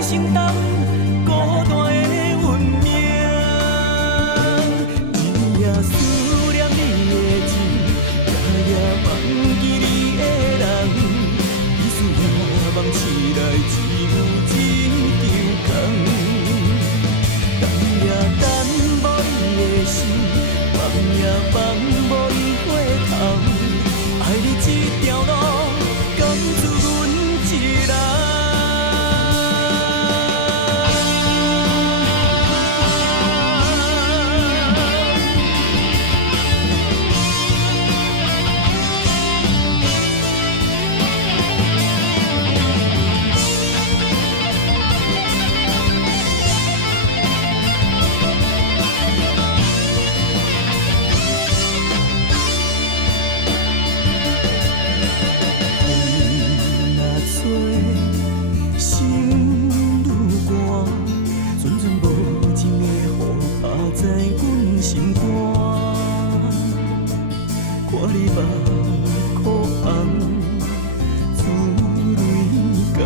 来承担孤单的运命。日夜思念你的情，夜夜忘记你的人，彼此也望醒来只有一张空。等也等无你的心，望也望无你回头，爱你这条路，甘自阮一人。看你目苦红，珠泪干，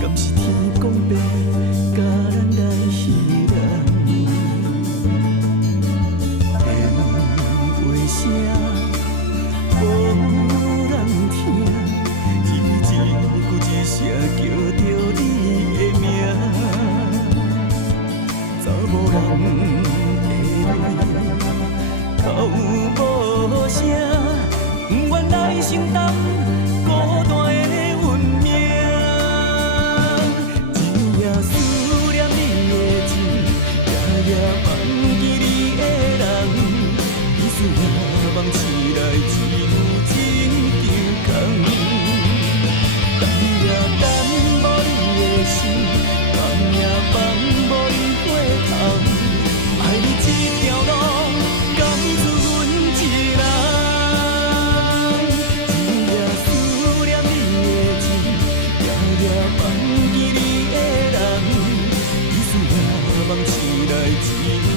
敢是天公伯教咱来彼人？电话声无人听，一句一声叫着你的名，找无人的泪，哭无声，不愿来承担孤单的运命。日夜思念你的情，夜夜忘记你的人，彼此也望醒来只有一张空。等也等无你的心，望也望无你回头，爱你这条路，甘自阮一人。日夜思念你的情，夜夜忘记你的人，彼此也望醒来只有